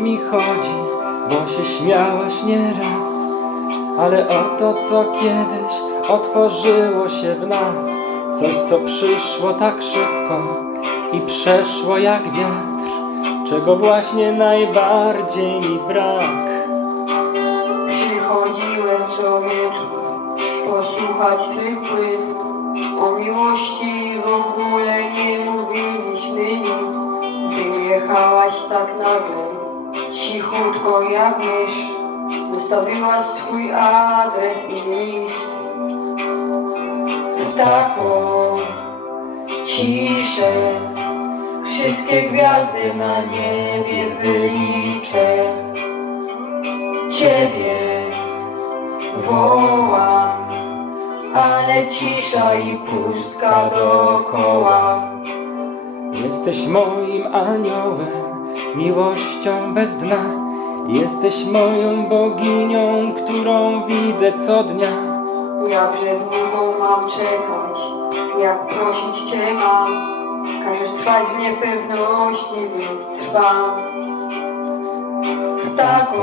chodzi, bo się śmiałaś nieraz. Ale oto co kiedyś otworzyło się w nas, coś co przyszło tak szybko i przeszło jak wiatr, czego właśnie najbardziej mi brak. Przychodziłem co wieczór posłuchać tych płyt cichutko jak mysz Zostawiłaś swój adres i list. W taką ciszę Wszystkie gwiazdy na niebie wyliczę. Ciebie wołam, ale cisza i pustka dookoła. Jesteś moim aniołem, miłością bez dna. Jesteś moją boginią, którą widzę co dnia. Jakże długo mam czekać, jak prosić Cię mam. Każesz trwać w niepewności, więc trwam. W taką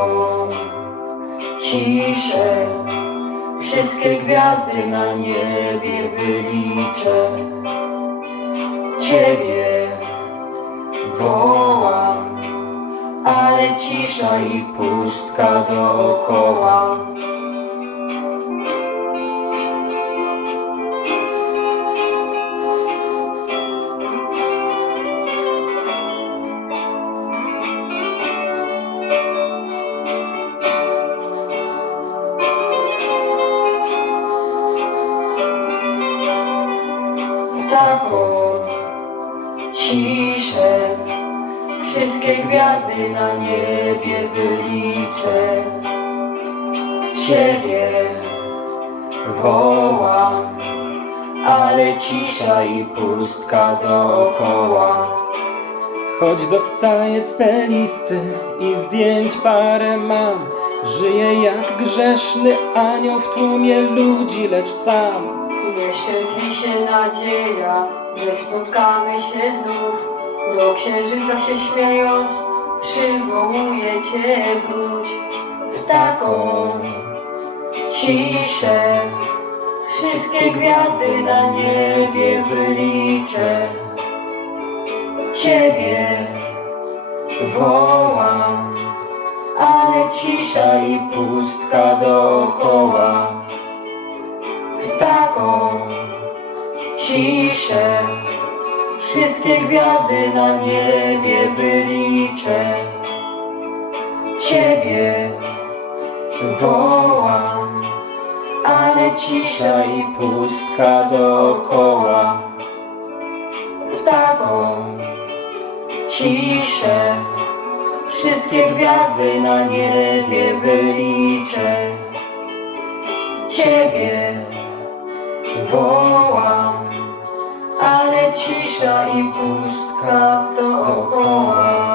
ciszę wszystkie gwiazdy na niebie wyliczę. Ciebie wołam, ale cisza i pustka dookoła. taką ciszę Wszystkie gwiazdy na niebie wyliczę. Ciebie wołam Ale cisza i pustka dookoła. Choć dostaję twe listy i zdjęć parę mam Żyję jak grzeszny anioł w tłumie ludzi, lecz sam. Jeszcze tli się nadzieja, że spotkamy się znów Do księżyca się śmiejąc, przywołuję Cię wróć W taką ciszę. Wszystkie gwiazdy na niebie wyliczę. Ciebie wołam Ale cisza i pustka dookoła w taką ciszę Wszystkie gwiazdy na niebie wyliczę. Ciebie wołam Ale cisza i pustka dookoła W taką ciszę Wszystkie gwiazdy na niebie wyliczę. Ciebie wołam, ale cisza i pustka dookoła.